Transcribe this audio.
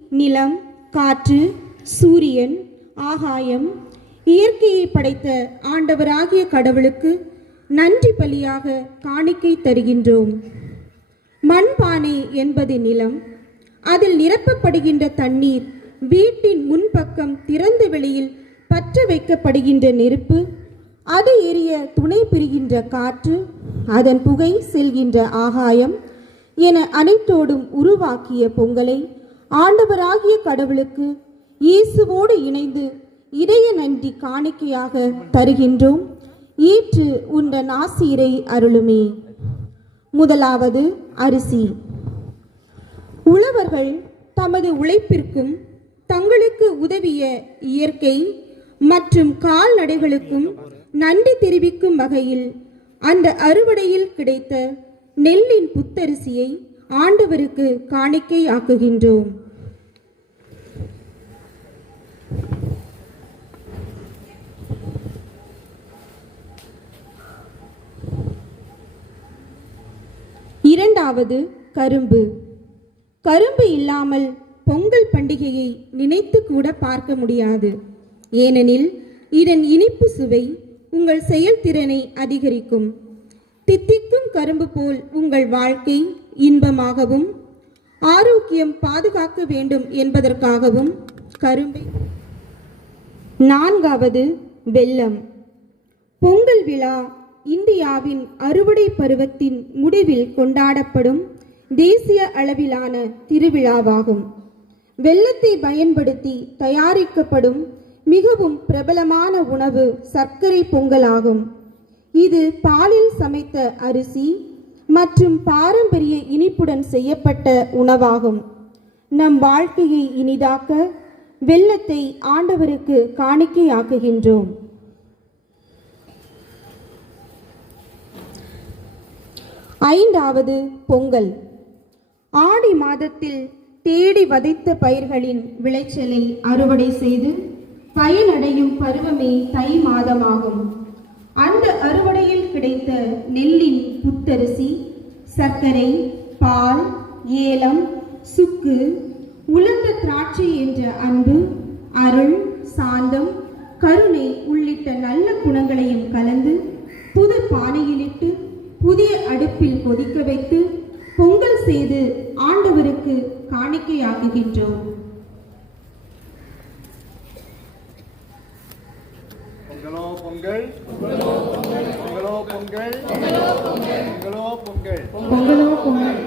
நிலம், காற்று, சூரியன், ஆகாயம், இயற்கையை படைத்த ஆண்டவராகிய கடவுளுக்கு நன்றி பலியாக காணிக்கை தருகின்றோம். மண்பானை என்பது நிலம். அதில் நிரப்பப்படுகின்ற தண்ணீர் வீட்டின் முன்பக்கம் திறந்த வெளியில் பற்ற வைக்கப்படுகின்ற நெருப்பு, அது எரிய துணை புரிகின்ற காற்று, அதன் புகை செல்கின்ற ஆகாயம் என அனைத்தோடும் உருவாக்கிய பொங்கலை ஆண்டவராகிய கடவுளுக்கு இயேசுவோடு இணைந்து இதய நன்றி காணிக்கையாக தருகின்றோம். ஈற்று உண்ட நாசீரை அருளுமே. முதலாவது அரிசி. உழவர்கள் தமது உழைப்பிற்கும் தங்களுக்கு உதவிய இயற்கை மற்றும் கால்நடைகளுக்கும் நன்றி தெரிவிக்கும் வகையில் அந்த அறுவடையில் கிடைத்த நெல்லின் புத்தரிசியை ஆண்டவருக்கு காணிக்கை ஆக்குகின்றோம். இரண்டாவது கரும்பு. கரும்பு இல்லாமல் பொங்கல் பண்டிகையை நினைத்து கூட பார்க்க முடியாது. ஏனெனில் இதன் இனிப்பு சுவை உங்கள் செயல்திறனை அதிகரிக்கும். தித்திக்கும் கரும்பு போல் உங்கள் வாழ்க்கை இன்பமாகவும் ஆரோக்கியம் பாதுகாக்க வேண்டும் என்பதற்காகவும் கரும்பை. நான்காவது வெல்லம். பொங்கல் விழா இந்தியாவின் அறுவடை பருவத்தின் முடிவில் கொண்டாடப்படும் தேசிய அளவிலான திருவிழாவாகும். வெல்லத்தை பயன்படுத்தி தயாரிக்கப்படும் மிகவும் பிரபலமான உணவு சர்க்கரை பொங்கலாகும். இது பாலில் சமைத்த அரிசி மற்றும் பாரம்பரிய இனிப்புடன் செய்யப்பட்ட உணவாகும். நம் வாழ்க்கையை இனிதாக்க வெல்லத்தை ஆண்டவருக்கு காணிக்கையாக்குகின்றோம். ஐந்தாவது பொங்கல். ஆடி மாதத்தில் தேடி வதைத்த பயிர்களின் விளைச்சலை அறுவடை செய்து பயனடையும் பருவமே தை மாதமாகும். அந்த அறுவடையில் கிடைத்த நெல்லின் புத்தரிசி, சர்க்கரை, பால், ஏலம், சுக்கு, உலர்ந்த திராட்சை என்ற அன்பு, அருள், சாந்தம், கருணை உள்ளிட்ட நல்ல குணங்களையும் கலந்து புது பானையிலிட்டு புதிய அடுப்பில் கொதிக்க வைத்து பொங்கல் செய்து ஆண்டவருக்கு காணிக்கையாக்குகின்றோம். பொங்கலோ பொங்கல், பொங்கலோ பொங்கல், பொங்கலோ பொங்கல், பொங்கலோ பொங்கல், பொங்கலோ பொங்கல்.